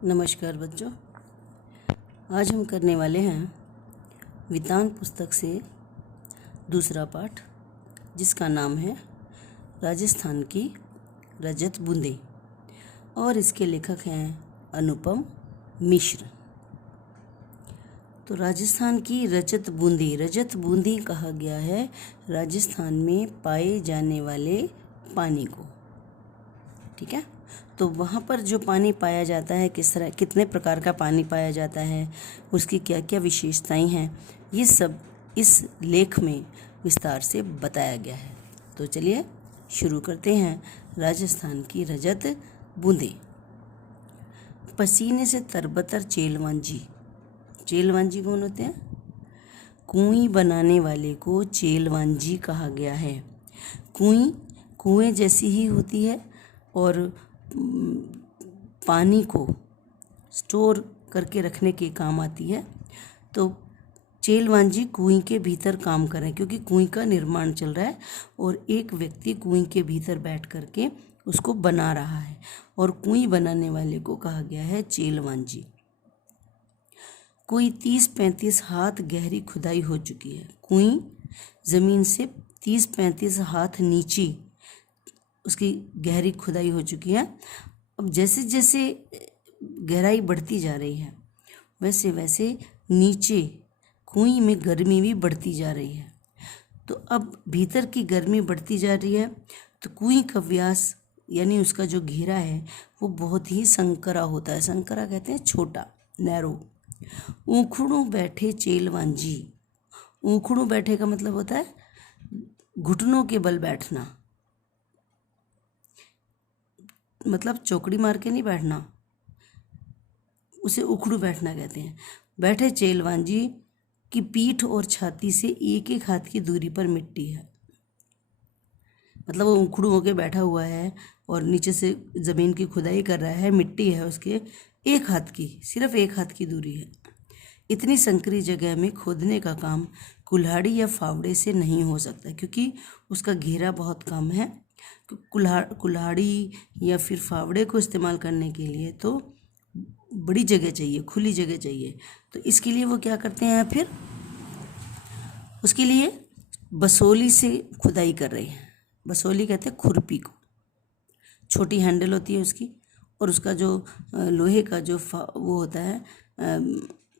नमस्कार बच्चों, आज हम करने वाले हैं वितान पुस्तक से दूसरा पाठ, जिसका नाम है राजस्थान की रजत बूंदें, और इसके लेखक हैं अनुपम मिश्र। तो राजस्थान की रजत बूंदी कहा गया है राजस्थान में पाए जाने वाले पानी को। ठीक है, तो वहाँ पर जो पानी पाया जाता है, किस तरह कितने प्रकार का पानी पाया जाता है, उसकी क्या क्या विशेषताएं हैं, ये सब इस लेख में विस्तार से बताया गया है। तो चलिए शुरू करते हैं। राजस्थान की रजत बूंदें। पसीने से तरबतर चेलवांजी कौन होते हैं? कुएं बनाने वाले को चेलवांजी कहा गया है। कुएं जैसी ही होती है और पानी को स्टोर करके रखने के काम आती है। तो चेलवांजी कुएं के भीतर काम कर रहे हैं, क्योंकि कुएं का निर्माण चल रहा है और एक व्यक्ति कुएं के भीतर बैठ करके उसको बना रहा है, और कुएं बनाने वाले को कहा गया है चेलवांजी। कोई 30-35 हाथ गहरी खुदाई हो चुकी है। कुएं जमीन से 30-35 हाथ नीचे उसकी गहरी खुदाई हो चुकी है। अब जैसे जैसे गहराई बढ़ती जा रही है, वैसे वैसे नीचे कुएं में गर्मी भी बढ़ती जा रही है। तो अब भीतर की गर्मी बढ़ती जा रही है, तो कुएं का व्यास यानी उसका जो घेरा है वो बहुत ही संकरा होता है। संकरा कहते हैं छोटा, नैरो। ऊखड़ों बैठे चेलवांजी। ऊखड़ों बैठे का मतलब होता है घुटनों के बल बैठना, मतलब चौकड़ी मार के नहीं बैठना, उसे उखड़ू बैठना कहते हैं। बैठे चेलवांजी की पीठ और छाती से एक एक हाथ की दूरी पर मिट्टी है। मतलब वो उखड़ू होके बैठा हुआ है और नीचे से ज़मीन की खुदाई कर रहा है, मिट्टी है उसके एक हाथ की, सिर्फ एक हाथ की दूरी है। इतनी संकरी जगह में खोदने का काम कुल्हाड़ी या फावड़े से नहीं हो सकता, क्योंकि उसका घेरा बहुत कम है। कुल्हाड़ी या फिर फावड़े को इस्तेमाल करने के लिए तो बड़ी जगह चाहिए, खुली जगह चाहिए। तो इसके लिए वो क्या करते हैं, फिर उसके लिए बसोली से खुदाई कर रहे हैं। बसोली कहते हैं खुरपी को, छोटी हैंडल होती है उसकी, और उसका जो लोहे का जो वो होता है,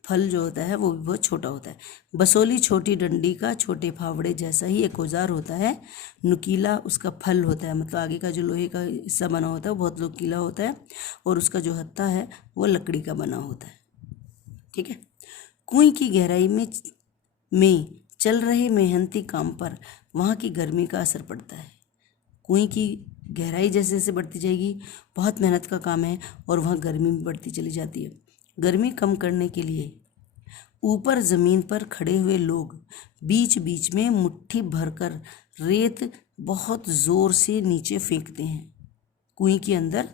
फल जो होता है वो भी बहुत छोटा होता है। बसोली छोटी डंडी का छोटे फावड़े जैसा ही एक औजार होता है। नुकीला उसका फल होता है, मतलब आगे का जो लोहे का हिस्सा बना होता है वो बहुत नुकीला होता है, और उसका जो हत्था है वो लकड़ी का बना होता है। ठीक है। कुएं की गहराई में चल रहे मेहनती काम पर वहाँ की गर्मी का असर पड़ता है। कुएं की गहराई जैसे जैसे बढ़ती जाएगी, बहुत मेहनत का काम है, और वहाँ गर्मी भी बढ़ती चली जाती है। गर्मी कम करने के लिए ऊपर ज़मीन पर खड़े हुए लोग बीच बीच में मुट्ठी भरकर रेत बहुत ज़ोर से नीचे फेंकते हैं। कुएं के अंदर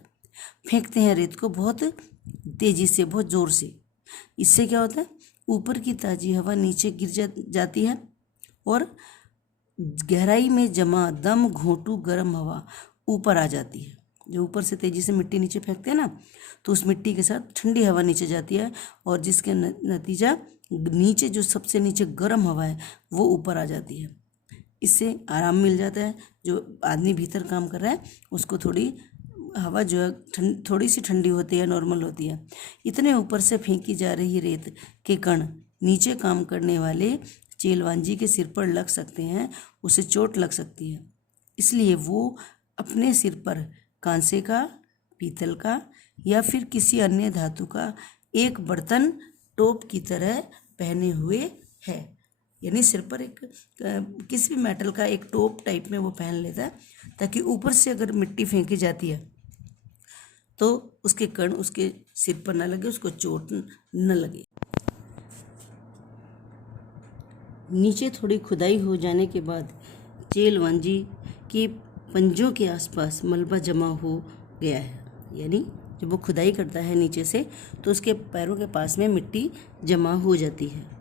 फेंकते हैं रेत को बहुत तेज़ी से, बहुत ज़ोर से। इससे क्या होता है, ऊपर की ताज़ी हवा नीचे गिर जाती है, और गहराई में जमा दम घोंटू गर्म हवा ऊपर आ जाती है। जो ऊपर से तेज़ी से मिट्टी नीचे फेंकते हैं ना, तो उस मिट्टी के साथ ठंडी हवा नीचे जाती है, और जिसके नतीजा नीचे जो सबसे नीचे गर्म हवा है वो ऊपर आ जाती है। इससे आराम मिल जाता है। जो आदमी भीतर काम कर रहा है उसको थोड़ी हवा जो है थोड़ी सी ठंडी होती है, नॉर्मल होती है। इतने ऊपर से फेंकी जा रही रेत के कण नीचे काम करने वाले चेलवांजी के सिर पर लग सकते हैं, उसे चोट लग सकती है। इसलिए वो अपने सिर पर कांसे का, पीतल का या फिर किसी अन्य धातु का एक बर्तन टोप की तरह पहने हुए है। यानी सिर पर एक किसी भी मेटल का एक टोप टाइप में वो पहन लेता है, ताकि ऊपर से अगर मिट्टी फेंकी जाती है तो उसके कण उसके सिर पर न लगे, उसको चोट न लगे। नीचे थोड़ी खुदाई हो जाने के बाद चेलवांजी के पंजों के आसपास मलबा जमा हो गया है। यानी जब वो खुदाई करता है नीचे से, तो उसके पैरों के पास में मिट्टी जमा हो जाती है।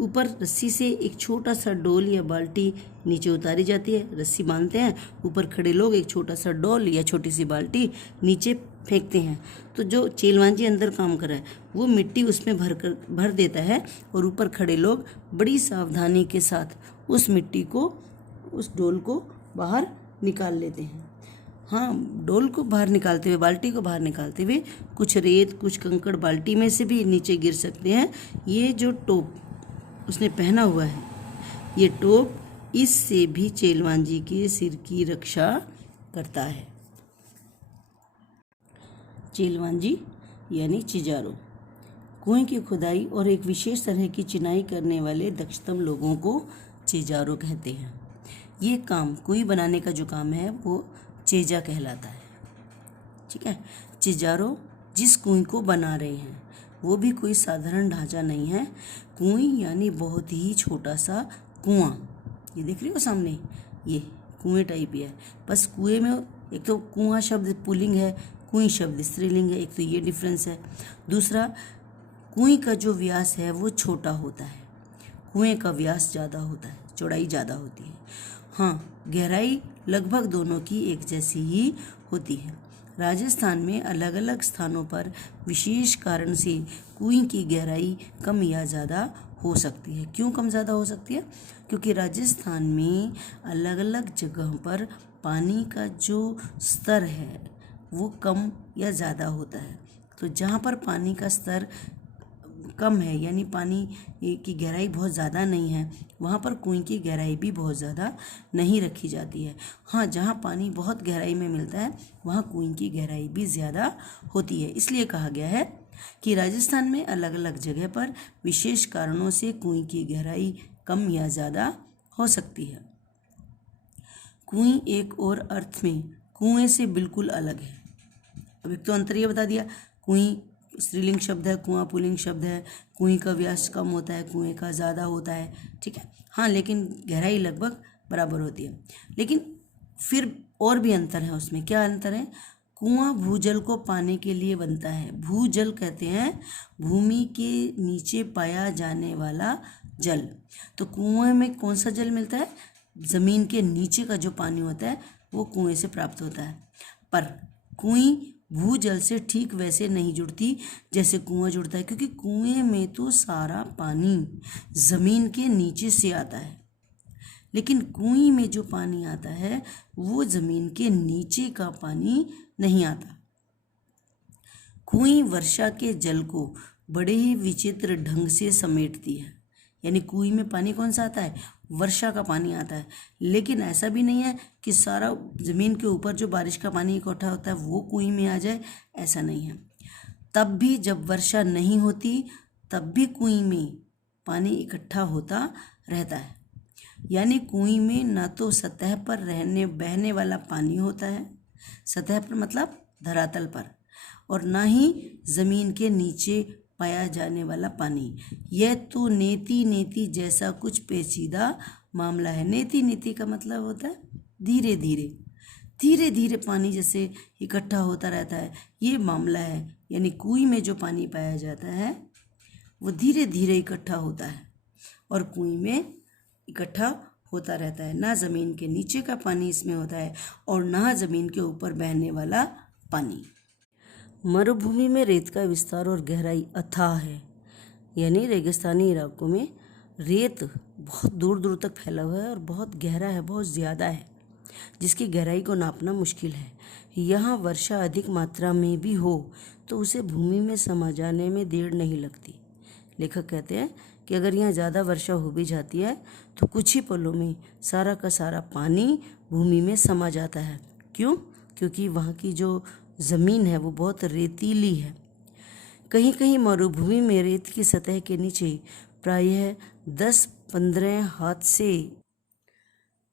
ऊपर रस्सी से एक छोटा सा डोल या बाल्टी नीचे उतारी जाती है। रस्सी बांधते हैं, ऊपर खड़े लोग एक छोटा सा डोल या छोटी सी बाल्टी नीचे फेंकते हैं, तो जो चेलवांजी अंदर काम कर रहा है वो मिट्टी उसमें भर देता है और ऊपर खड़े लोग बड़ी सावधानी के साथ उस मिट्टी को, उस डोल को बाहर निकाल लेते हैं। हाँ, डोल को बाहर निकालते हुए, बाल्टी को बाहर निकालते हुए कुछ रेत, कुछ कंकड़ बाल्टी में से भी नीचे गिर सकते हैं। ये जो टोप उसने पहना हुआ है, ये टोप इससे भी चेलवांजी के सिर की रक्षा करता है। चेलवांजी यानी चिजारो कुएं की खुदाई और एक विशेष तरह की चिनाई करने वाले दक्षतम लोगों को चिजारो कहते हैं। ये काम कुएं बनाने का जो काम है वो चेजा कहलाता है। ठीक है, चिजारो जिस कुएं को बना रहे हैं वो भी कोई साधारण ढांचा नहीं है। कुएं यानी बहुत ही छोटा सा कुआं, ये देख रही हो सामने, ये कुएं टाइप ही है। बस कुएं में एक तो कुआं शब्द पुल्लिंग है, कुएं शब्द स्त्रीलिंग है, एक तो ये डिफरेंस है। दूसरा, कुएं का जो व्यास है वो छोटा होता है, कुएं का व्यास ज़्यादा होता है, चौड़ाई ज़्यादा होती है। हाँ, गहराई लगभग दोनों की एक जैसी ही होती है। राजस्थान में अलग अलग स्थानों पर विशेष कारण से कुएं की गहराई कम या ज़्यादा हो सकती है। क्यों कम ज़्यादा हो सकती है? क्योंकि राजस्थान में अलग अलग जगह पर पानी का जो स्तर है वो कम या ज़्यादा होता है। तो जहाँ पर पानी का स्तर कम है, यानी पानी की गहराई बहुत ज़्यादा नहीं है, वहाँ पर कुएं की गहराई भी बहुत ज़्यादा नहीं रखी जाती है। हाँ, जहाँ पानी बहुत गहराई में मिलता है वहाँ कुएं की गहराई भी ज़्यादा होती है। इसलिए कहा गया है कि राजस्थान में अलग अलग जगह पर विशेष कारणों से कुएं की गहराई कम या ज़्यादा हो सकती है। कुएं एक और अर्थ में कुएं से बिल्कुल अलग है। अब एक तो अंतर ये बता दिया, कुएं स्त्रीलिंग शब्द है, कुआं पुल्लिंग शब्द है, कुएं का व्यास कम होता है, कुएं का ज़्यादा होता है। ठीक है, हाँ, लेकिन गहराई लगभग बराबर होती है। लेकिन फिर और भी अंतर है उसमें। क्या अंतर है? कुआं भूजल को पाने के लिए बनता है। भूजल कहते हैं भूमि के नीचे पाया जाने वाला जल। तो कुएं में कौन सा जल मिलता है? ज़मीन के नीचे का जो पानी होता है वो कुएं से प्राप्त होता है। पर कुएं भूजल से ठीक वैसे नहीं जुड़ती जैसे कुआं जुड़ता है, क्योंकि कुएं में तो सारा पानी ज़मीन के नीचे से आता है, लेकिन कुएं में जो पानी आता है वो ज़मीन के नीचे का पानी नहीं आता। कुएं वर्षा के जल को बड़े ही विचित्र ढंग से समेटती है। यानी कुएं में पानी कौन सा आता है? वर्षा का पानी आता है। लेकिन ऐसा भी नहीं है कि सारा ज़मीन के ऊपर जो बारिश का पानी इकट्ठा होता है वो कुएं में आ जाए, ऐसा नहीं है। तब भी जब वर्षा नहीं होती तब भी कुएं में पानी इकट्ठा होता रहता है। यानी कुएं में ना तो सतह पर बहने वाला पानी होता है, सतह पर मतलब धरातल पर, और ना ही ज़मीन के नीचे पाया जाने वाला पानी। यह तो नेति नेति जैसा कुछ पेचीदा मामला है। नेति नेति का मतलब होता है धीरे धीरे, धीरे धीरे पानी जैसे इकट्ठा होता रहता है, ये मामला है। यानी कुएं में जो पानी पाया जाता है वो धीरे धीरे इकट्ठा होता है और कुएं में इकट्ठा होता रहता है। ना ज़मीन के नीचे का पानी इसमें होता है और ना ज़मीन के ऊपर बहने वाला पानी। मरुभूमि में रेत का विस्तार और गहराई अथाह है। यानी रेगिस्तानी इलाकों में रेत बहुत दूर दूर तक फैला हुआ है और बहुत गहरा है, बहुत ज़्यादा है, जिसकी गहराई को नापना मुश्किल है। यहाँ वर्षा अधिक मात्रा में भी हो तो उसे भूमि में समा जाने में देर नहीं लगती। लेखक कहते हैं कि अगर यहाँ ज़्यादा वर्षा हो भी जाती है तो कुछ ही पलों में सारा का सारा पानी भूमि में समा जाता है। क्यों? क्योंकि वहाँ की जो ज़मीन है वो बहुत रेतीली है। कहीं कहीं मरुभूमि में रेत की सतह के नीचे प्रायः 10-15 हाथ से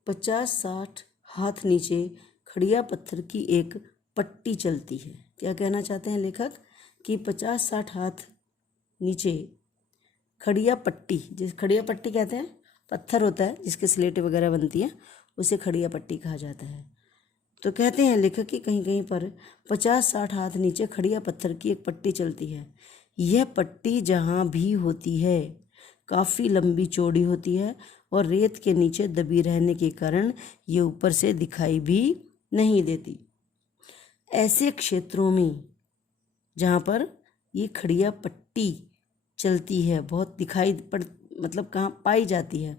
50-60 हाथ नीचे खड़िया पत्थर की एक पट्टी चलती है। क्या कहना चाहते हैं लेखक? कि 50-60 हाथ नीचे खड़िया पट्टी, जिस खड़िया पट्टी कहते हैं, पत्थर होता है जिसके स्लेटें वगैरह बनती हैं, उसे खड़िया पट्टी कहा जाता है। तो कहते हैं लेखक कि कहीं कहीं पर 50-60 हाथ नीचे खड़िया पत्थर की एक पट्टी चलती है। यह पट्टी जहाँ भी होती है काफ़ी लंबी चौड़ी होती है और रेत के नीचे दबी रहने के कारण ये ऊपर से दिखाई भी नहीं देती। ऐसे क्षेत्रों में जहाँ पर ये खड़िया पट्टी चलती है, बहुत दिखाई पड़ मतलब कहाँ पाई जाती है,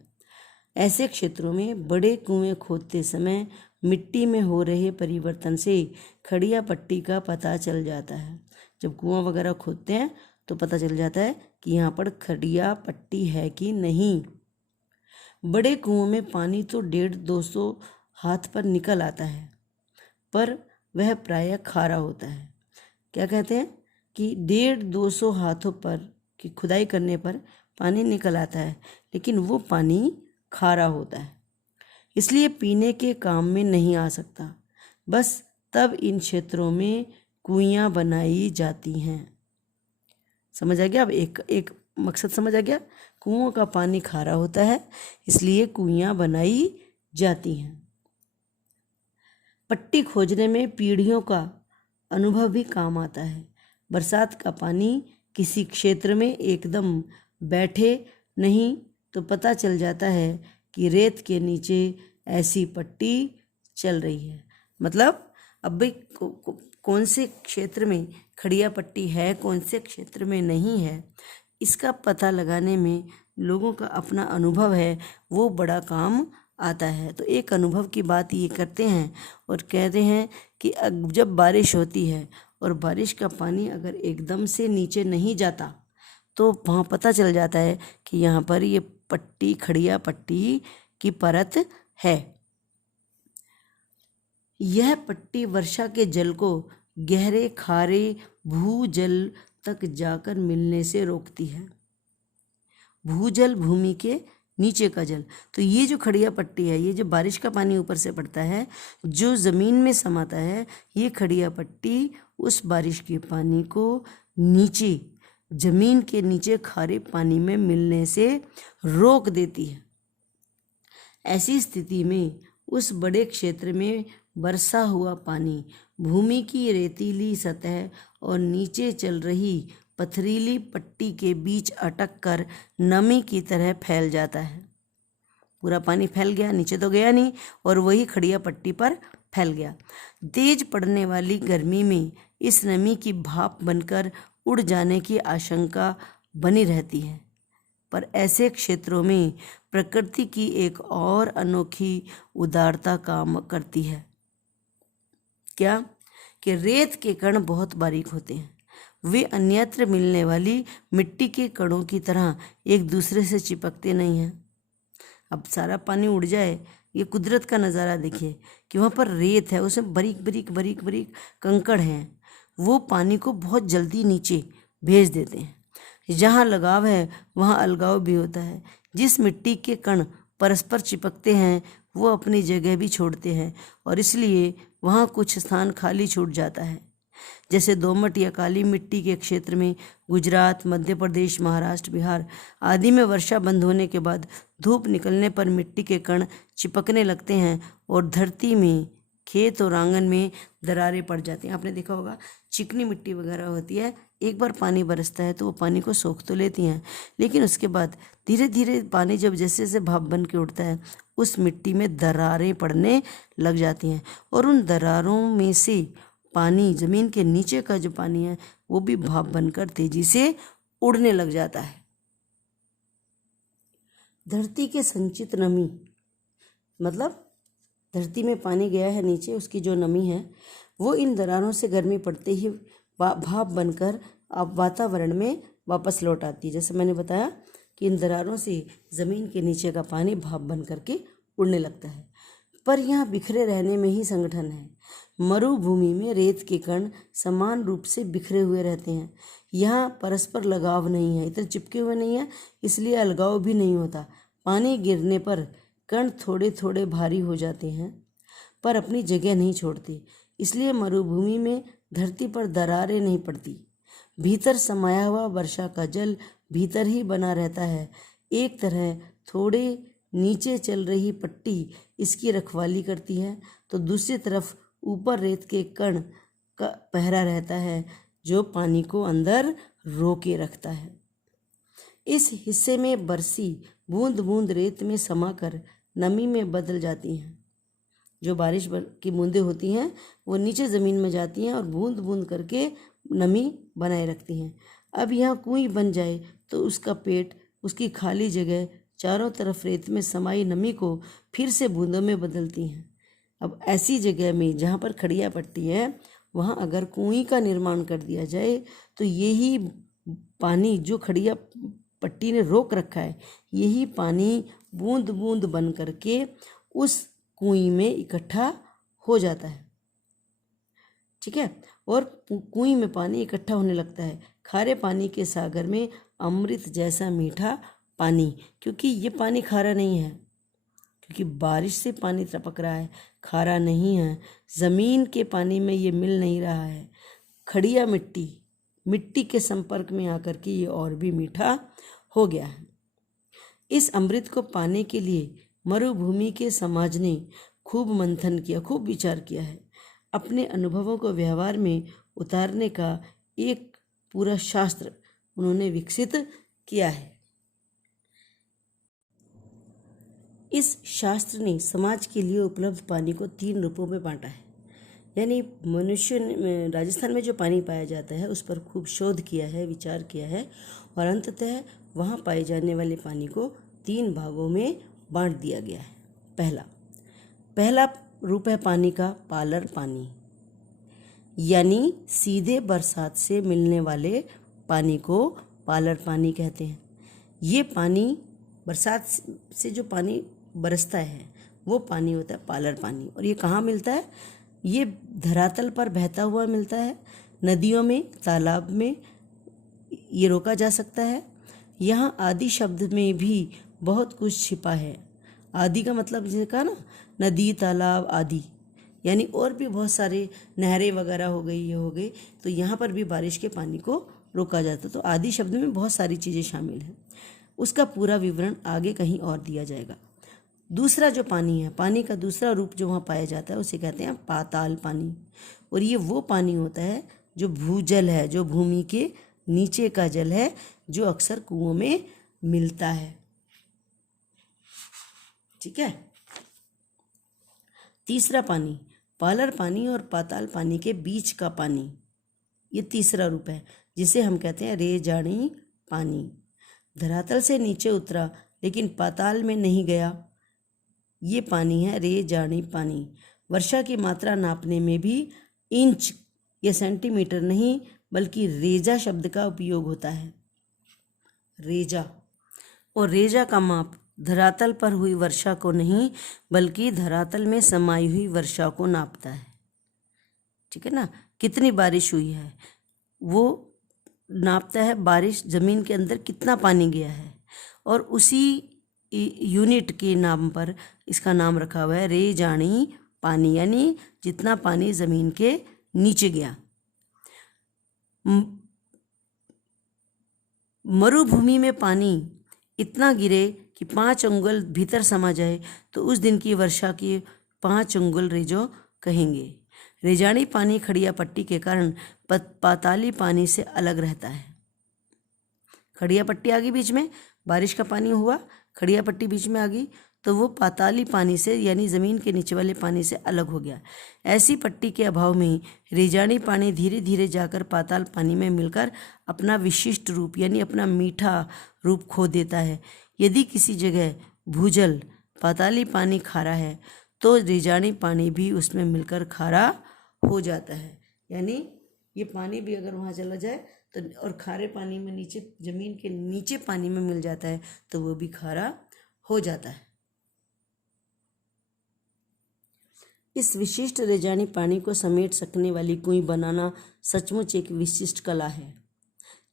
ऐसे क्षेत्रों में बड़े कुएं खोदते समय मिट्टी में हो रहे परिवर्तन से खड़िया पट्टी का पता चल जाता है। जब कुआं वगैरह खोदते हैं तो पता चल जाता है कि यहाँ पर खड़िया पट्टी है कि नहीं। बड़े कुओं में पानी तो 150-200 हाथ पर निकल आता है, पर वह प्रायः खारा होता है। क्या कहते हैं कि 150-200 हाथों पर की खुदाई करने पर पानी निकल आता है, लेकिन वो पानी खारा होता है, इसलिए पीने के काम में नहीं आ सकता। बस तब इन क्षेत्रों में कुइयाँ बनाई जाती हैं। समझ आ गया? अब एक मकसद समझ आ गया। कुओं का पानी खारा होता है, इसलिए कुइयाँ बनाई जाती हैं। पट्टी खोजने में पीढ़ियों का अनुभव भी काम आता है। बरसात का पानी किसी क्षेत्र में एकदम बैठे नहीं तो पता चल जाता है कि रेत के नीचे ऐसी पट्टी चल रही है। मतलब अब भाई कौन से क्षेत्र में खड़िया पट्टी है, कौन से क्षेत्र में नहीं है, इसका पता लगाने में लोगों का अपना अनुभव है, वो बड़ा काम आता है। तो एक अनुभव की बात ये करते हैं और कहते हैं कि जब बारिश होती है और बारिश का पानी अगर एकदम से नीचे नहीं जाता तो वहाँ पता चल जाता है कि यहाँ पर ये पट्टी खड़िया पट्टी की परत है। यह पट्टी वर्षा के जल को गहरे खारे भूजल तक जाकर मिलने से रोकती है। भूजल भूमि के नीचे का जल। तो ये जो खड़िया पट्टी है, ये जो बारिश का पानी ऊपर से पड़ता है, जो ज़मीन में समाता है, ये खड़िया पट्टी उस बारिश के पानी को नीचे ज़मीन के नीचे खारे पानी में मिलने से रोक देती है। ऐसी स्थिति में उस बड़े क्षेत्र में बरसा हुआ पानी भूमि की रेतीली सतह और नीचे चल रही पथरीली पट्टी के बीच अटक कर नमी की तरह फैल जाता है। पूरा पानी फैल गया, नीचे तो गया नहीं, और वही खड़िया पट्टी पर फैल गया। तेज पड़ने वाली गर्मी में इस नमी की भाप बनकर उड़ जाने की आशंका बनी रहती है। पर ऐसे क्षेत्रों में प्रकृति की एक और अनोखी उदारता काम करती है। क्या? कि रेत के कण बहुत बारीक होते हैं। वे अन्यत्र मिलने वाली मिट्टी के कणों की तरह एक दूसरे से चिपकते नहीं हैं। अब सारा पानी उड़ जाए, ये कुदरत का नज़ारा देखिए कि वहाँ पर रेत है, उसमें बारीक बारीक बारीक बारीक कंकड़ हैं, वो पानी को बहुत जल्दी नीचे भेज देते हैं। जहाँ लगाव है वहाँ अलगाव भी होता है। जिस मिट्टी के कण परस्पर चिपकते हैं वो अपनी जगह भी छोड़ते हैं और इसलिए वहाँ कुछ स्थान खाली छूट जाता है। जैसे दोमट या काली मिट्टी के क्षेत्र में गुजरात, मध्य प्रदेश, महाराष्ट्र, बिहार आदि में वर्षा बंद होने के बाद धूप निकलने पर मिट्टी के कण चिपकने लगते हैं और धरती में, खेत और आंगन में दरारें पड़ जाती हैं। आपने देखा होगा चिकनी मिट्टी वगैरह होती है, एक बार पानी बरसता है तो वो पानी को सोख तो लेती हैं, लेकिन उसके बाद धीरे धीरे पानी जब जैसे जैसे भाप बन के उठता है उस मिट्टी में दरारें पड़ने लग जाती हैं और उन दरारों में से पानी, ज़मीन के नीचे का जो पानी है वो भी भाप बनकर तेजी से उड़ने लग जाता है। धरती के संचित नमी, मतलब धरती में पानी गया है नीचे, उसकी जो नमी है वो इन दरारों से गर्मी पड़ते ही भाप बनकर अब वातावरण में वापस लौट आती है। जैसे मैंने बताया कि इन दरारों से ज़मीन के नीचे का पानी भाप बन करके उड़ने लगता है। पर यहाँ बिखरे रहने में ही संगठन है। मरुभूमि में रेत के कण समान रूप से बिखरे हुए रहते हैं। यहाँ परस्पर लगाव नहीं है, इतने चिपके हुए नहीं है, इसलिए अलगाव भी नहीं होता। पानी गिरने पर कण थोड़े थोड़े भारी हो जाते हैं पर अपनी जगह नहीं छोड़ते, इसलिए मरुभूमि में धरती पर दरारें नहीं पड़ती। भीतर समाया हुआ वर्षा का जल भीतर ही बना रहता है। एक तरह थोड़े नीचे चल रही पट्टी इसकी रखवाली करती है तो दूसरी तरफ ऊपर रेत के कण का पहरा रहता है जो पानी को अंदर रोके रखता है। इस हिस्से में बरसी बूंद बूंद रेत में समाकर नमी में बदल जाती हैं। जो बारिश की बूंदें होती हैं वो नीचे ज़मीन में जाती हैं और बूंद बूंद करके नमी बनाए रखती हैं। अब यहाँ कुएं बन जाए तो उसका पेट, उसकी खाली जगह, चारों तरफ रेत में समाई नमी को फिर से बूंदों में बदलती हैं। अब ऐसी जगह में जहाँ पर खड़िया पट्टी है वहाँ अगर कुएं का निर्माण कर दिया जाए तो यही पानी जो खड़िया पट्टी ने रोक रखा है, यही पानी बूंद बूंद बन करके उस कुएं में इकट्ठा हो जाता है। ठीक है, और कुएं में पानी इकट्ठा होने लगता है। खारे पानी के सागर में अमृत जैसा मीठा पानी, क्योंकि ये पानी खारा नहीं है, क्योंकि बारिश से पानी टपक रहा है, खारा नहीं है। ज़मीन के पानी में ये मिल नहीं रहा है, खड़िया मिट्टी के संपर्क में आकर के ये और भी मीठा हो गया है। इस अमृत को पाने के लिए मरुभूमि के समाज ने खूब मंथन किया, खूब विचार किया है। अपने अनुभवों को व्यवहार में उतारने का एक पूरा शास्त्र उन्होंने विकसित किया है। इस शास्त्र ने समाज के लिए उपलब्ध पानी को 3 रूपों में बांटा है। यानी मनुष्य ने राजस्थान में जो पानी पाया जाता है उस पर खूब शोध किया है, विचार किया है, और अंततः वहाँ पाए जाने वाले पानी को 3 भागों में बांट दिया गया है। पहला रूप है पानी का पालर पानी, यानी सीधे बरसात से मिलने वाले पानी को पालर पानी कहते हैं। ये पानी बरसात से जो पानी बरसता है वो पानी होता है पालर पानी। और ये कहाँ मिलता है? ये धरातल पर बहता हुआ मिलता है, नदियों में, तालाब में ये रोका जा सकता है। यहाँ आदि शब्द में भी बहुत कुछ छिपा है। आदि का मतलब जैसे कहा ना, नदी, तालाब आदि, यानी और भी बहुत सारे नहरें वगैरह हो गई, ये हो गई, तो यहाँ पर भी बारिश के पानी को रोका जाता है। तो आदि शब्द में बहुत सारी चीज़ें शामिल हैं। उसका पूरा विवरण आगे कहीं और दिया जाएगा। दूसरा जो पानी है, पानी का दूसरा रूप जो वहाँ पाया जाता है उसे कहते हैं पाताल पानी। और ये वो पानी होता है जो भूजल है, जो भूमि के नीचे का जल है, जो अक्सर कुओं में मिलता है। ठीक है। तीसरा पानी, पालर पानी और पाताल पानी के बीच का पानी, ये तीसरा रूप है जिसे हम कहते हैं रेजानी पानी। धरातल से नीचे उतरा लेकिन पाताल में नहीं गया, ये पानी है रेजानी पानी। वर्षा की मात्रा नापने में भी इंच या सेंटीमीटर नहीं बल्कि रेजा शब्द का उपयोग होता है। रेजा, और रेजा का माप धरातल पर हुई वर्षा को नहीं बल्कि धरातल में समाई हुई वर्षा को नापता है। ठीक है ना, कितनी बारिश हुई है वो नापता है, बारिश ज़मीन के अंदर कितना पानी गया है, और उसी यूनिट के नाम पर इसका नाम रखा हुआ है रेजानी पानी, यानी जितना पानी ज़मीन के नीचे गया। मरुभूमि में पानी इतना गिरे कि 5 अंगुल भीतर समा जाए तो उस दिन की वर्षा की 5 अंगुल रेजो कहेंगे। रेजानी पानी खड़िया पट्टी के कारण पाताली पानी से अलग रहता है। खड़िया पट्टी आ गई बीच में, बारिश का पानी हुआ, खड़िया पट्टी बीच में आ गई, तो वो पाताली पानी से यानी ज़मीन के नीचे वाले पानी से अलग हो गया। ऐसी पट्टी के अभाव में रेजानी पानी धीरे धीरे जाकर पाताल पानी में मिलकर अपना विशिष्ट रूप यानी अपना मीठा रूप खो देता है। यदि किसी जगह भूजल पाताली पानी खारा है तो रेजानी पानी भी उसमें मिलकर खारा हो जाता है। यानी ये पानी भी अगर वहाँ चला जाए तो और खारे पानी में नीचे ज़मीन के नीचे पानी में मिल जाता है तो वो भी खारा हो जाता है। इस विशिष्ट रेजानी पानी को समेट सकने वाली कुएं बनाना सचमुच एक विशिष्ट कला है।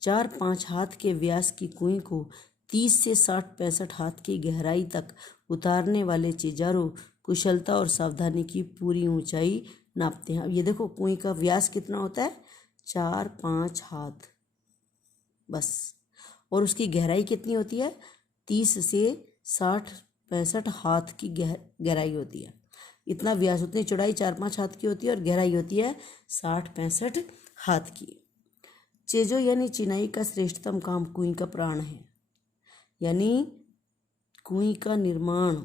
4-5 हाथ के व्यास की कुएं को 30 से 60-65 हाथ की गहराई तक उतारने वाले चिजारों कुशलता और सावधानी की पूरी ऊंचाई नापते हैं। अब ये देखो कुएं का व्यास कितना होता है, 4-5 हाथ बस, और उसकी गहराई कितनी होती है, 30 से 60-65 हाथ की गहराई होती है। इतना व्यास, उतनी चौड़ाई 4-5 हाथ की होती है और गहराई होती है 60-65 हाथ की। चेजो यानी चिनाई का श्रेष्ठतम काम कुएं का प्राण है। यानी कुएं का निर्माण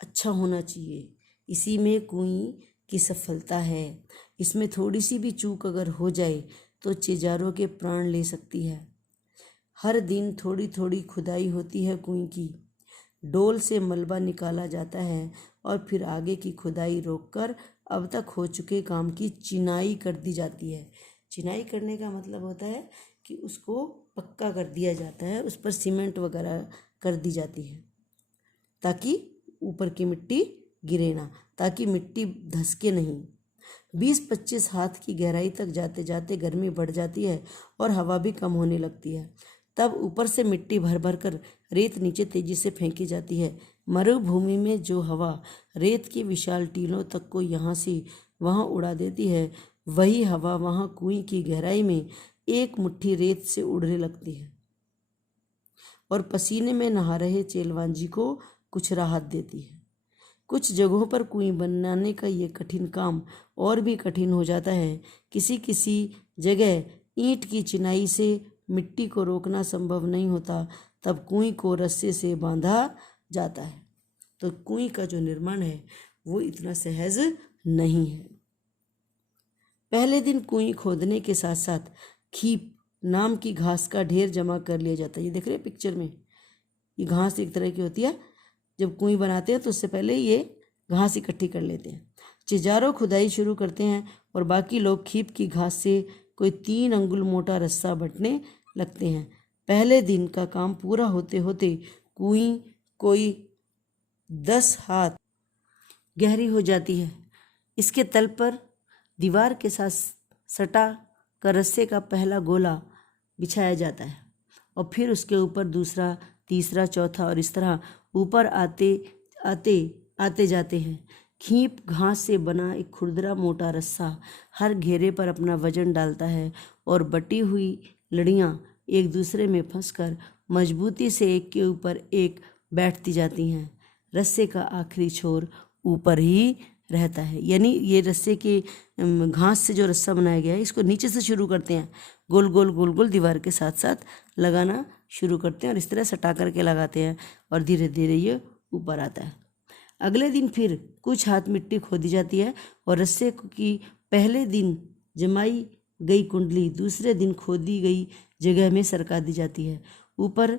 अच्छा होना चाहिए, इसी में कुएं की सफलता है। इसमें थोड़ी सी भी चूक अगर हो जाए तो चिजारों के प्राण ले सकती है। हर दिन थोड़ी थोड़ी खुदाई होती है कुएं की, डोल से मलबा निकाला जाता है और फिर आगे की खुदाई रोककर अब तक हो चुके काम की चिनाई कर दी जाती है। चिनाई करने का मतलब होता है कि उसको पक्का कर दिया जाता है, उस पर सीमेंट वगैरह कर दी जाती है ताकि ऊपर की मिट्टी गिरे ना, ताकि मिट्टी धसके नहीं। 20-25 हाथ की गहराई तक जाते जाते गर्मी बढ़ जाती है और हवा भी कम होने लगती है। तब ऊपर से मिट्टी भर भर कर रेत नीचे तेजी से फेंकी जाती है। मरुभूमि में जो हवा रेत की विशाल टीलों तक को यहाँ से वहाँ उड़ा देती है, वही हवा वहाँ कुएं की गहराई में एक मुट्ठी रेत से उड़ने लगती है और पसीने में नहा रहे चेलवांजी को कुछ राहत देती है। कुछ जगहों पर कुएं बनाने का ये कठिन काम और भी कठिन हो जाता है। किसी किसी जगह ईंट की चिनाई से मिट्टी को रोकना संभव नहीं होता, तब कुएं को रस्से से बांधा जाता है। तो कुएं का जो निर्माण है वो इतना सहज नहीं है। पहले दिन कुएं खोदने के साथ साथ खीप नाम की घास का ढेर जमा कर लिया जाता है। ये देख रहे हैं पिक्चर में, ये घास एक तरह की होती है। जब कुएं बनाते हैं तो उससे पहले ये घास इकट्ठी कर लेते हैं। चिजारों खुदाई शुरू करते हैं और बाकी लोग खीप की घास से कोई 3 अंगुल मोटा रस्सा बटने लगते हैं। पहले दिन का काम पूरा होते होते कुएं कोई 10 हाथ गहरी हो जाती है। इसके तल पर दीवार के साथ सटा कर रस्से का पहला गोला बिछाया जाता है और फिर उसके ऊपर दूसरा, तीसरा, चौथा और इस तरह ऊपर आते जाते हैं। खीप घास से बना एक खुरदरा मोटा रस्सा हर घेरे पर अपना वजन डालता है और बटी हुई लड़ियां एक दूसरे में फंसकर मजबूती से एक के ऊपर एक बैठती जाती हैं। रस्से का आखिरी छोर ऊपर ही रहता है। यानी ये रस्से के घास से जो रस्सा बनाया गया है, इसको नीचे से शुरू करते हैं, गोल गोल गोल गोल दीवार के साथ साथ लगाना शुरू करते हैं और इस तरह सटा करके लगाते हैं और धीरे धीरे ये ऊपर आता है। अगले दिन फिर कुछ हाथ मिट्टी खोदी जाती है और रस्से की पहले दिन जमाई गई कुंडली दूसरे दिन खोदी गई जगह में सरका दी जाती है। ऊपर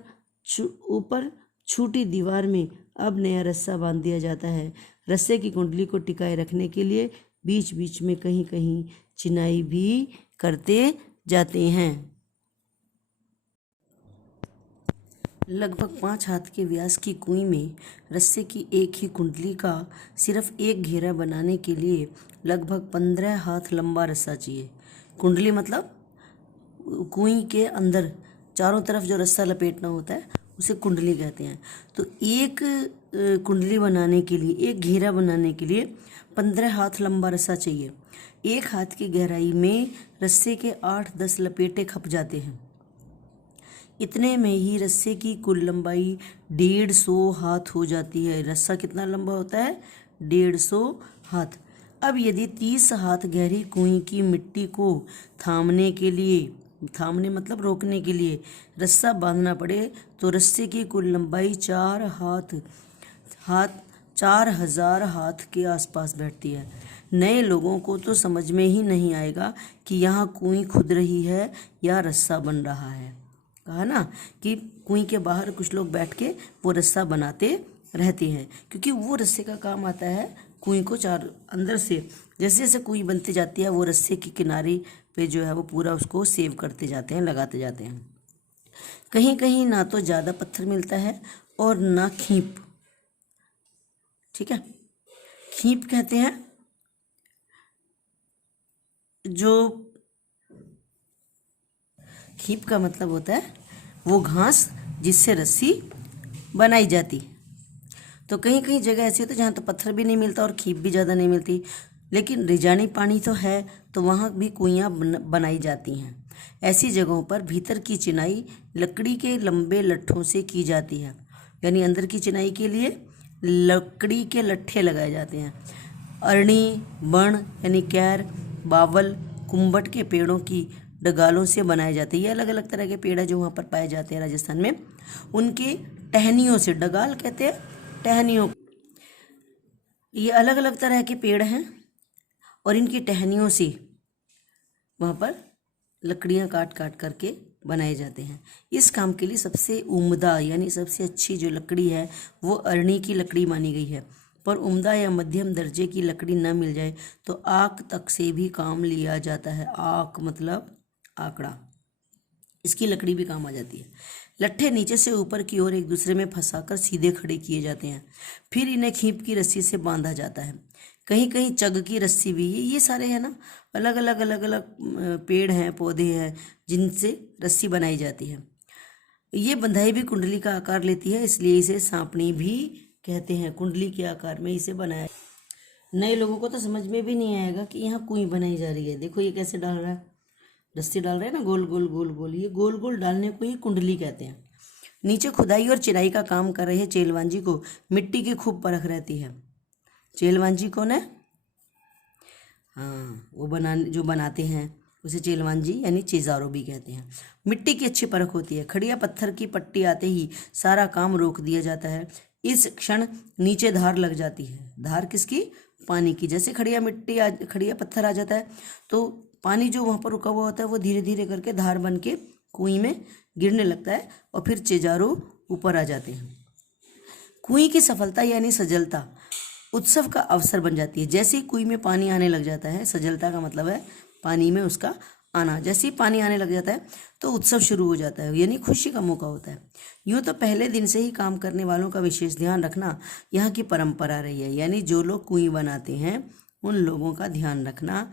छूटी दीवार में अब नया रस्सा बांध दिया जाता है। रस्से की कुंडली को टिकाए रखने के लिए बीच बीच में कहीं कहीं चिनाई भी करते जाते हैं। लगभग 5 हाथ के व्यास की कुएं में रस्से की एक ही कुंडली का सिर्फ एक घेरा बनाने के लिए लगभग 15 हाथ लंबा रस्सा चाहिए। कुंडली मतलब कुएं के अंदर चारों तरफ जो रस्सा लपेटना होता है उसे कुंडली कहते हैं। तो एक कुंडली बनाने के लिए, एक घेरा बनाने के लिए 15 हाथ लंबा रस्सा चाहिए। 1 हाथ की गहराई में रस्से के 8-10 लपेटे खप जाते हैं। इतने में ही रस्से की कुल लंबाई 150 हाथ हो जाती है। रस्सा कितना लंबा होता है? 150 हाथ। अब यदि 30 हाथ गहरी कुएं की मिट्टी को थामने मतलब रोकने के लिए रस्सा बांधना पड़े तो रस्से की कुल लंबाई 4000 हाथ के आसपास बैठती है। नए लोगों को तो समझ में ही नहीं आएगा कि यहाँ कुएं खुद रही है या रस्सा बन रहा है। कहा ना कि कुएं के बाहर कुछ लोग बैठ के वो रस्सा बनाते रहते हैं, क्योंकि वो रस्से का काम आता है कुएं को अंदर से जैसे जैसे कुएं बनती जाती है वो रस्से के किनारे पे जो है वो पूरा उसको सेव करते जाते हैं, लगाते जाते हैं। कहीं कहीं ना तो ज़्यादा पत्थर मिलता है और ना खींप। ठीक है, खींप कहते हैं जो खींप का मतलब होता है वो घास जिससे रस्सी बनाई जाती। तो कहीं कहीं जगह ऐसी होती है जहाँ तो पत्थर भी नहीं मिलता और खींप भी ज़्यादा नहीं मिलती, लेकिन रिजानी पानी तो है तो वहाँ भी कुइयाँ बनाई जाती हैं। ऐसी जगहों पर भीतर की चिनाई लकड़ी के लंबे लट्ठों से की जाती है। यानी अंदर की चिनाई के लिए लकड़ी के लट्ठे लगाए जाते हैं। अरणी, बण यानी कैर, बावल, कुंभट के पेड़ों की डगालों से बनाए जाते हैं। ये अलग अलग तरह के पेड़ है जो वहाँ पर पाए जाते हैं राजस्थान में। उनके टहनियों से, डगाल कहते हैं टहनियों, ये अलग अलग तरह के पेड़ हैं और इनकी टहनियों से वहाँ पर लकड़ियाँ काट काट करके बनाए जाते हैं। इस काम के लिए सबसे उम्दा यानी सबसे अच्छी जो लकड़ी है वो अरणी की लकड़ी मानी गई है। पर उम्दा या मध्यम दर्जे की लकड़ी न मिल जाए तो आक तक से भी काम लिया जाता है। आक मतलब आकड़ा, इसकी लकड़ी भी काम आ जाती है। लट्ठे नीचे से ऊपर की ओर एक दूसरे में फंसाकर सीधे खड़े किए जाते हैं, फिर इन्हें खींप की रस्सी से बांधा जाता है। कहीं कहीं चग की रस्सी भी, ये सारे हैं ना अलग अलग अलग अलग पेड़ हैं, पौधे हैं जिनसे रस्सी बनाई जाती है। ये बंधाई भी कुंडली का आकार लेती है, इसलिए इसे सांपणी भी कहते हैं। कुंडली के आकार में इसे बनाया। नए लोगों को तो समझ में भी नहीं आएगा कि यहाँ कुई बनाई जा रही है। देखो ये कैसे डाल रहा है, रस्सी डाल रहे हैं ना गोल गोल गोल गोल, ये गोल गोल डालने को ही कुंडली कहते हैं। नीचे खुदाई और चिराई का काम कर रहे चेलवांजी को मिट्टी की खूब परख रहती है। चेलवांजी कौन है? हाँ, वो जो बनाते हैं उसे चेलवांजी यानी चेजारो भी कहते हैं। मिट्टी की अच्छी परख होती है। खड़िया पत्थर की पट्टी आते ही सारा काम रोक दिया जाता है। इस क्षण नीचे धार लग जाती है। धार किसकी? पानी की। जैसे खड़िया पत्थर आ जाता है तो पानी जो वहाँ पर रुका हुआ होता है वो धीरे धीरे करके धार बन के कुएं में गिरने लगता है और फिर चेजारो ऊपर आ जाते हैं। कुएं की सफलता यानी सजलता उत्सव का अवसर बन जाती है। जैसे ही कुएं में पानी आने लग जाता है, सजलता का मतलब है पानी में उसका आना, जैसे ही पानी आने लग जाता है तो उत्सव शुरू हो जाता है, यानी खुशी का मौका होता है। यूँ तो पहले दिन से ही काम करने वालों का विशेष ध्यान रखना यहाँ की परंपरा रही है। यानी जो लोग कुएं बनाते हैं उन लोगों का ध्यान रखना।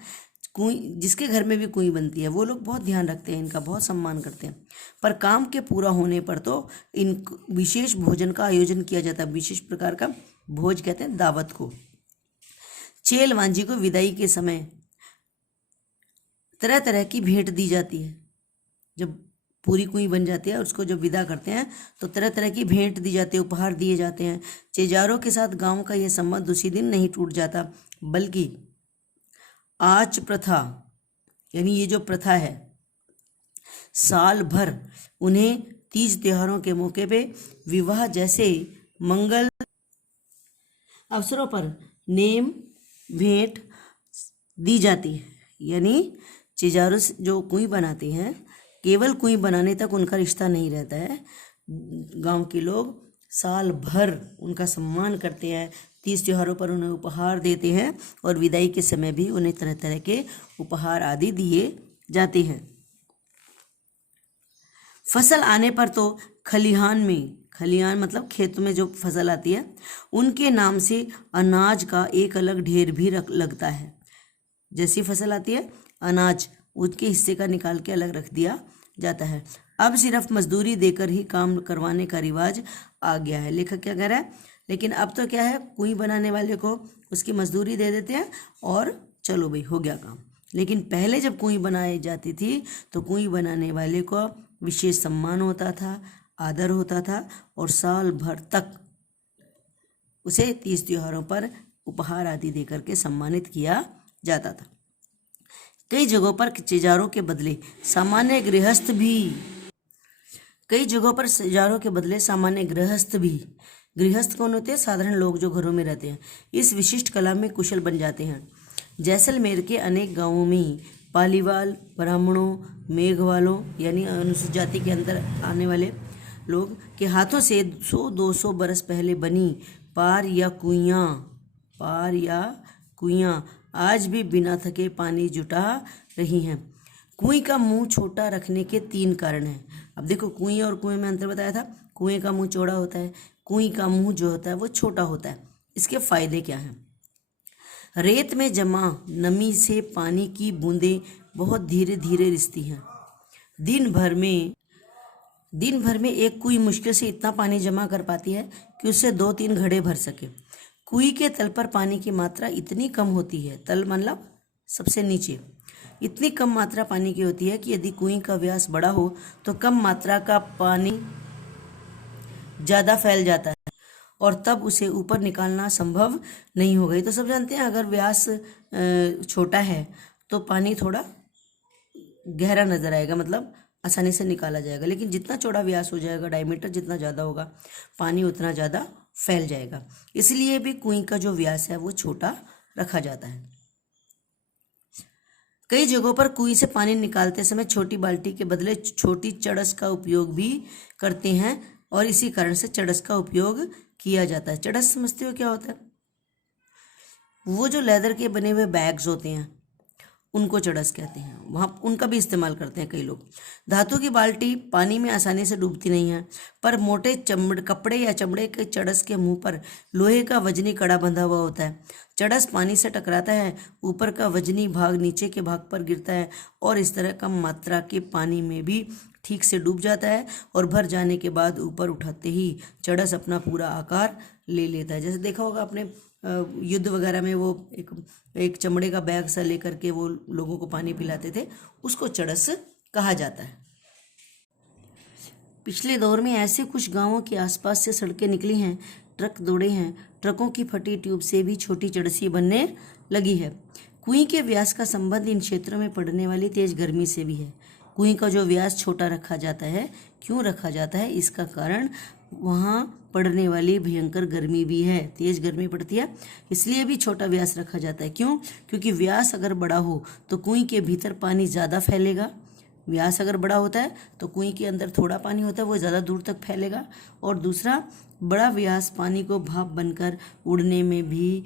कुएं, जिसके घर में भी कुएं बनती है वो लोग बहुत ध्यान रखते हैं, इनका बहुत सम्मान करते हैं। पर काम के पूरा होने पर तो इन विशेष भोजन का आयोजन किया जाता है। विशेष प्रकार का भोज कहते हैं दावत को। चेलवांजी को विदाई के समय तरह तरह की भेंट दी जाती है। जब पूरी कुएं बन जाती है उसको जब विदा करते हैं तो तरह तरह की भेंट दी जाती है, उपहार दिए जाते हैं। चेजारों के साथ गांव का यह संबंध उसी दिन नहीं टूट जाता, बल्कि आच प्रथा यानी ये जो प्रथा है साल भर उन्हें तीज त्योहारों के मौके पे विवाह जैसे मंगल अवसरों पर नेम भेंट दी जाती है। यानी चेजारो जो कुएं बनाते हैं केवल कुएं बनाने तक उनका रिश्ता नहीं रहता है। गांव के लोग साल भर उनका सम्मान करते हैं, तीज त्योहारों पर उन्हें उपहार देते हैं और विदाई के समय भी उन्हें तरह तरह के उपहार आदि दिए जाते हैं। फसल आने पर तो खलिहान मतलब खेत में जो फसल आती है उनके नाम से अनाज का एक अलग ढेर भी लगता है। जैसी फसल आती है अनाज उसके हिस्से का निकाल के अलग रख दिया जाता है। अब सिर्फ मजदूरी देकर ही काम करवाने का रिवाज आ गया है। लेखक क्या कह रहा है, लेकिन अब तो क्या है, कुएं बनाने वाले को उसकी मजदूरी दे देते हैं और चलो भाई हो गया काम। लेकिन पहले जब कुएं बनाई जाती थी तो कुएं बनाने वाले को विशेष सम्मान होता था, आदर होता था और साल भर तक उसे तीज त्योहारों पर उपहार आदि देकर के सम्मानित किया जाता था। कई जगहों पर चेजारों के बदले सामान्य गृहस्थ भी गृहस्थ कौन होते हैं? साधारण लोग जो घरों में रहते हैं, इस विशिष्ट कला में कुशल बन जाते हैं। जैसलमेर के अनेक गांवों में पालीवाल, ब्राह्मणों, मेघवालों यानी अनुसूचित जाति के अंदर आने वाले लोग के हाथों से 100-200 बरस पहले बनी पार या कुइयाँ आज भी बिना थके पानी जुटा रही हैं। कुएं का मुंह छोटा रखने के 3 कारण हैं। अब देखो कुएं और कुएं में अंतर बताया था। कुएं का मुंह चौड़ा होता है, कुएं का मुंह जो होता है वो छोटा होता है। इसके फायदे क्या हैं? रेत में जमा नमी से पानी की बूंदें बहुत धीरे धीरे रिसती हैं। दिन भर में एक कुएं मुश्किल से इतना पानी जमा कर पाती है कि उससे 2-3 घड़े भर सके। कुएं के तल पर पानी की मात्रा इतनी कम होती है, तल मतलब सबसे नीचे, इतनी कम मात्रा पानी की होती है कि यदि कुएं का व्यास बड़ा हो तो कम मात्रा का पानी ज़्यादा फैल जाता है और तब उसे ऊपर निकालना संभव नहीं होगा। ये तो सब जानते हैं, अगर व्यास छोटा है तो पानी थोड़ा गहरा नजर आएगा, मतलब आसानी से निकाला जाएगा। लेकिन जितना चौड़ा व्यास हो जाएगा, डायमीटर जितना ज़्यादा होगा, पानी उतना ज़्यादा फैल जाएगा। इसलिए भी कुएं का जो व्यास है वो छोटा रखा जाता है। कई जगहों पर कुएं से पानी निकालते समय छोटी बाल्टी के बदले छोटी चड़स का उपयोग भी करते हैं और इसी कारण से चड़स का उपयोग किया जाता है। चड़स समझते हो क्या होता है? वो जो लेदर के बने हुए बैग्स होते हैं उनको चड़स कहते हैं, वहाँ उनका भी इस्तेमाल करते हैं कई लोग। धातु की बाल्टी पानी में आसानी से डूबती नहीं है, पर मोटे कपड़े या चमड़े के चड़स के मुंह पर लोहे का वजनी कड़ा बंधा हुआ होता है। चड़स पानी से टकराता है, ऊपर का वजनी भाग नीचे के भाग पर गिरता है और इस तरह कम मात्रा के पानी में भी ठीक से डूब जाता है और भर जाने के बाद ऊपर उठाते ही चड़स अपना पूरा आकार ले लेता है। जैसे देखा होगा आपने युद्ध वगैरह में वो एक चमड़े का बैग सा लेकर के वो लोगों को पानी पिलाते थे, उसको चड़स कहा जाता है। पिछले दौर में ऐसे कुछ गांवों के आसपास से सड़कें निकली हैं, ट्रक दौड़े हैं, ट्रकों की फटी ट्यूब से भी छोटी चड़सी बनने लगी है। कुएं के व्यास का संबंध इन क्षेत्रों में पड़ने वाली तेज गर्मी से भी है। कुएं का जो व्यास छोटा रखा जाता है, क्यों रखा जाता है? इसका कारण वहाँ पड़ने वाली भयंकर गर्मी भी है। तेज गर्मी पड़ती है, इसलिए भी छोटा व्यास रखा जाता है। क्यों? क्योंकि व्यास अगर बड़ा हो तो कुएं के भीतर पानी ज़्यादा फैलेगा। व्यास अगर बड़ा होता है तो कुएं के अंदर थोड़ा पानी होता है, वो ज़्यादा दूर तक फैलेगा। और दूसरा, बड़ा व्यास पानी को भाप बनकर उड़ने में भी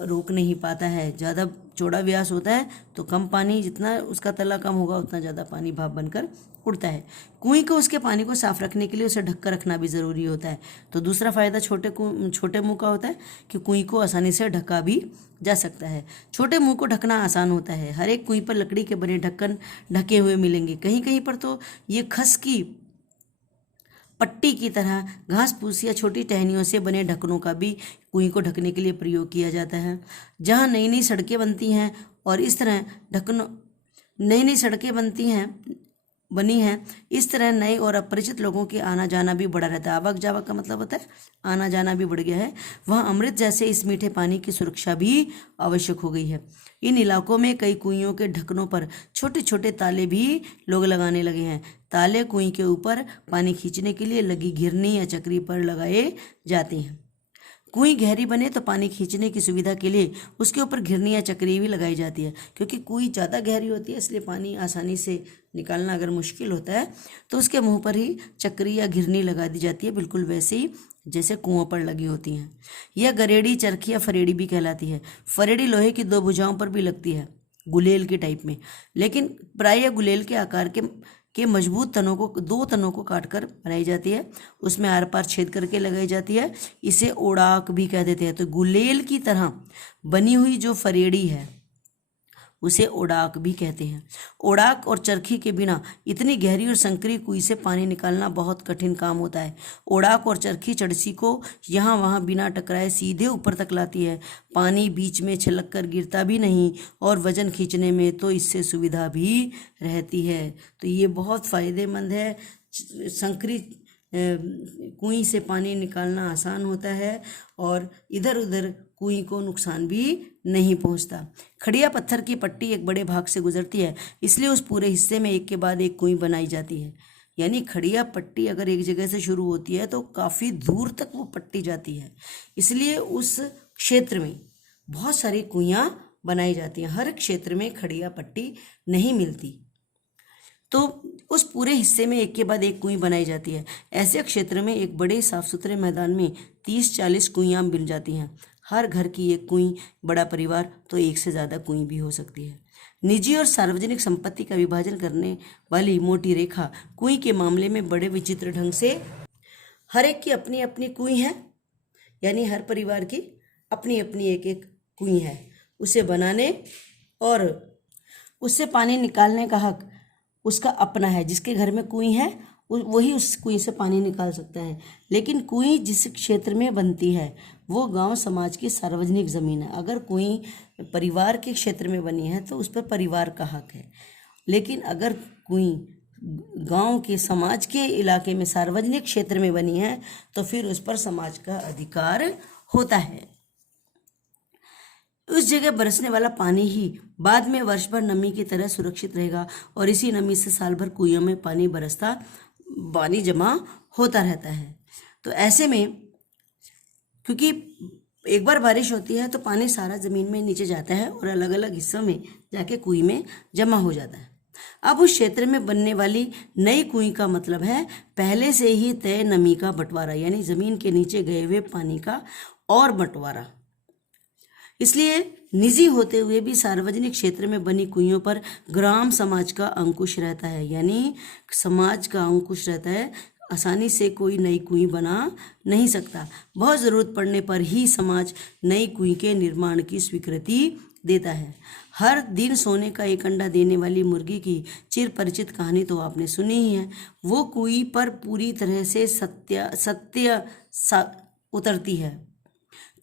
रोक नहीं पाता है। ज़्यादा चौड़ा व्यास होता है तो कम पानी, जितना उसका तला कम होगा उतना ज़्यादा पानी भाप बनकर उड़ता है। कुएं को उसके पानी को साफ रखने के लिए उसे ढक कर रखना भी ज़रूरी होता है। तो दूसरा फ़ायदा छोटे मुंह का होता है कि कुएं को आसानी से ढका भी जा सकता है। छोटे मुंह को ढकना आसान होता है। हर एक कुएं पर लकड़ी के बने ढक्कन ढके हुए मिलेंगे। कहीं कहीं पर तो ये खस की पट्टी की तरह घास फूस या छोटी टहनियों से बने ढक्कनों का भी कुएं को ढकने के लिए प्रयोग किया जाता है। जहाँ नई नई सड़कें बनती हैं और इस तरह नई नई सड़कें बनी हैं, इस तरह नए और अपरिचित लोगों के आना जाना भी बढ़ा रहता है। आवक जावक का मतलब होता है आना जाना भी बढ़ गया है। वहाँ अमृत जैसे इस मीठे पानी की सुरक्षा भी आवश्यक हो गई है। इन इलाकों में कई कुइयों के ढक्कनों पर छोटे छोटे ताले भी लोग लगाने लगे हैं। ताले कुएं के ऊपर पानी खींचने के लिए लगी घिरनी या चक्री पर लगाए जाते हैं। कुएं गहरी बने तो पानी खींचने की सुविधा के लिए उसके ऊपर घिरनी या चक्री भी लगाई जाती है। क्योंकि कुएं ज़्यादा गहरी होती है, इसलिए पानी आसानी से निकालना अगर मुश्किल होता है तो उसके मुंह पर ही चक्री या घिरनी लगा दी जाती है, बिल्कुल वैसे ही जैसे कुओं पर लगी होती हैं। यह गरेड़ी, चरखी या फरेड़ी भी कहलाती है। फरेड़ी लोहे की दो भुजाओं पर भी लगती है, गुलेल के टाइप में, लेकिन प्रायः गुलेल के आकार के मजबूत दो तनों को काटकर बनाई जाती है। उसमें आर पार छेद करके लगाई जाती है। इसे ओड़ाक भी कह देते हैं। तो गुलेल की तरह बनी हुई जो फरेड़ी है उसे ओड़ाक भी कहते हैं। ओड़ाक और चरखी के बिना इतनी गहरी और संकरी कुएं से पानी निकालना बहुत कठिन काम होता है। ओड़ाक और चरखी चड़सी को यहाँ वहाँ बिना टकराए सीधे ऊपर तक लाती है। पानी बीच में छलक कर गिरता भी नहीं और वजन खींचने में तो इससे सुविधा भी रहती है। तो ये बहुत फ़ायदेमंद है। संकरी कुएं से पानी निकालना आसान होता है और इधर उधर कुएं को नुकसान भी नहीं पहुंचता। खड़िया पत्थर की पट्टी एक बड़े भाग से गुजरती है, इसलिए उस पूरे हिस्से में एक के बाद एक कुएं बनाई जाती है। यानी खड़िया पट्टी अगर एक जगह से शुरू होती है तो काफ़ी दूर तक वो पट्टी जाती है, इसलिए उस क्षेत्र में बहुत सारी कुइयाँ बनाई जाती हैं। हर क्षेत्र में खड़िया पट्टी नहीं मिलती, तो उस पूरे हिस्से में एक के बाद एक कुएं बनाई जाती है। ऐसे क्षेत्र में एक बड़े साफ सुथरे मैदान में 30-40 कुइयाँ मिल जाती हैं। हर घर की एक कुएं, बड़ा परिवार तो एक से ज़्यादा कुएं भी हो सकती है। निजी और सार्वजनिक संपत्ति का विभाजन करने वाली मोटी रेखा कुएं के मामले में बड़े विचित्र ढंग से हर एक की अपनी अपनी कुएं है, यानी हर परिवार की अपनी अपनी एक एक कुएं है। उसे बनाने और उससे पानी निकालने का हक उसका अपना है। जिसके घर में कुएं है वही उस कुएं से पानी निकाल सकता है। लेकिन कुएं जिस क्षेत्र में बनती है वो गांव समाज की सार्वजनिक ज़मीन है। अगर कुएं परिवार के क्षेत्र में बनी है तो उस पर परिवार का हक है। लेकिन अगर कुएं गांव के समाज के इलाके में सार्वजनिक क्षेत्र में बनी है तो फिर उस पर समाज का अधिकार होता है। उस जगह बरसने वाला पानी ही बाद में वर्ष भर नमी की तरह सुरक्षित रहेगा और इसी नमी से साल भर कुएं में पानी जमा होता रहता है। तो ऐसे में क्योंकि एक बार बारिश होती है तो पानी सारा ज़मीन में नीचे जाता है और अलग अलग हिस्सों में जाके कुएं में जमा हो जाता है। अब उस क्षेत्र में बनने वाली नई कुएं का मतलब है पहले से ही तय नमी का बंटवारा, यानी ज़मीन के नीचे गए हुए पानी का और बंटवारा। इसलिए निजी होते हुए भी सार्वजनिक क्षेत्र में बनी कुइयों पर ग्राम समाज का अंकुश रहता है, यानी समाज का अंकुश रहता है। आसानी से कोई नई कुई बना नहीं सकता। बहुत ज़रूरत पड़ने पर ही समाज नई कुई के निर्माण की स्वीकृति देता है। हर दिन सोने का एक अंडा देने वाली मुर्गी की चिर परिचित कहानी तो आपने सुनी ही है। वो कुई पर पूरी तरह से सत्य उतरती है।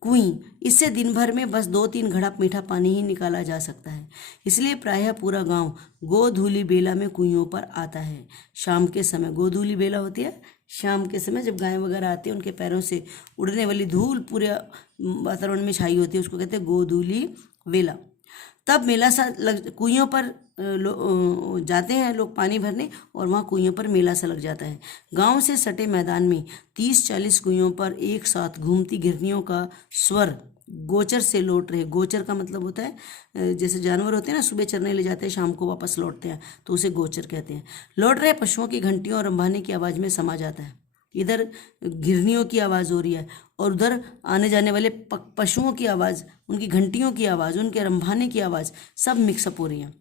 कुई, इससे दिन भर में बस 2-3 घड़ा मीठा पानी ही निकाला जा सकता है। इसलिए प्रायः पूरा गांव गोधूली बेला में कुइयों पर आता है। शाम के समय गोधूली बेला होती है, शाम के समय जब गाय वगैरह आती है, उनके पैरों से उड़ने वाली धूल पूरे वातावरण में छाई होती है, उसको कहते हैं गोधूली बेला। तब मेला सा कुइयों पर जाते हैं लोग पानी भरने, और वहाँ कुइयों पर मेला सा लग जाता है। गांव से सटे मैदान में 30-40 कुइयों पर एक साथ घूमती घिरनियों का स्वर गोचर से लौट रहे। गोचर का मतलब होता है जैसे जानवर होते हैं ना, सुबह चरने ले जाते हैं, शाम को वापस लौटते हैं, तो उसे गोचर कहते हैं। लौट रहे पशुओं की घंटियों और रंभाने की आवाज़ में समा जाता है। इधर घिरनियों की आवाज़ हो रही है और उधर आने जाने वाले पशुओं की आवाज़, उनकी घंटियों की आवाज़, उनके रंभाने की आवाज़, सब मिक्सअप हो रही हैं।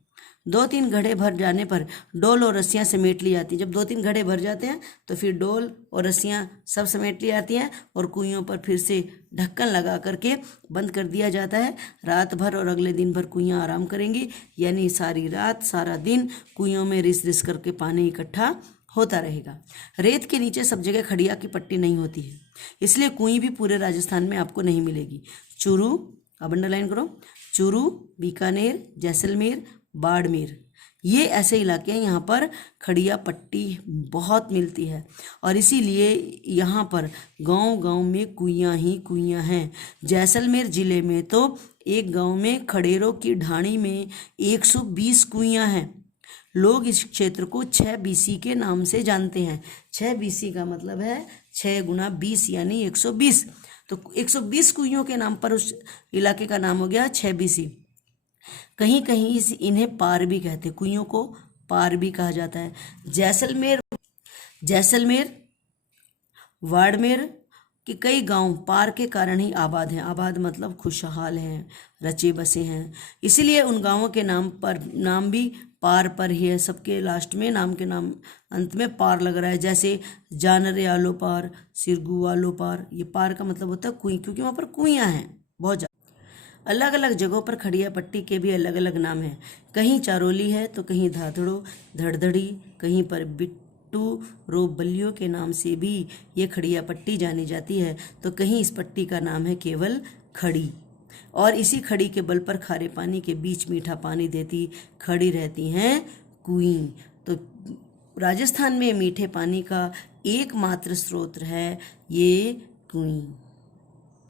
2-3 घड़े भर जाने पर डोल और रस्सियाँ समेट ली जाती हैं। जब 2-3 घड़े भर जाते हैं तो फिर डोल और रस्सियाँ सब समेट ली जाती हैं और कुइयों पर फिर से ढक्कन लगा करके बंद कर दिया जाता है। रात भर और अगले दिन भर कुइयाँ आराम करेंगी, यानी सारी रात सारा दिन कुइयों में रिस रिस करके पानी इकट्ठा होता रहेगा। रेत के नीचे सब जगह खड़िया की पट्टी नहीं होती है, इसलिए कुई भी पूरे राजस्थान में आपको नहीं मिलेगी। चूरू, अब अंडरलाइन करो, चूरू, बीकानेर, जैसलमेर, बाड़मेर, ये ऐसे इलाके हैं यहाँ पर खड़िया पट्टी बहुत मिलती है और इसीलिए यहाँ पर गांव गांव में कुइयाँ ही कुइयाँ हैं। जैसलमेर ज़िले में तो एक गांव में खड़ेरों की ढाणी में 120 कुइयाँ हैं। लोग इस क्षेत्र को 6 BC के नाम से जानते हैं। 6 BC का मतलब है 6 गुना 20 यानी 120। तो 120 कुइयों के नाम पर उस इलाके का नाम हो गया 6 BC। कहीं कहीं इन्हें पार भी कहते हैं, कुइयों को पार भी कहा जाता है। जैसलमेर, बाड़मेर कि कई गांव पार के कारण ही आबाद हैं। आबाद मतलब खुशहाल हैं, रचे बसे हैं, इसीलिए उन गांवों के नाम भी पार पर ही है। सबके लास्ट में नाम के नाम अंत में पार लग रहा है। जैसे जानरे आलो पार, सिरगू आलो पार, ये पार का मतलब होता है कुई, क्योंकि वहाँ पर कुइयाँ हैं बहुत ज़्यादा। अलग अलग जगहों पर खड़िया पट्टी के भी अलग अलग नाम हैं। कहीं चारोली है तो कहीं धाधड़ो, धड़धड़ी, कहीं पर बिट्टू रोबल्लियों के नाम से भी ये खड़िया पट्टी जानी जाती है, तो कहीं इस पट्टी का नाम है केवल खड़ी। और इसी खड़ी के बल पर खारे पानी के बीच मीठा पानी देती खड़ी रहती हैं कुई। तो राजस्थान में मीठे पानी का एकमात्र स्रोत है ये कुई।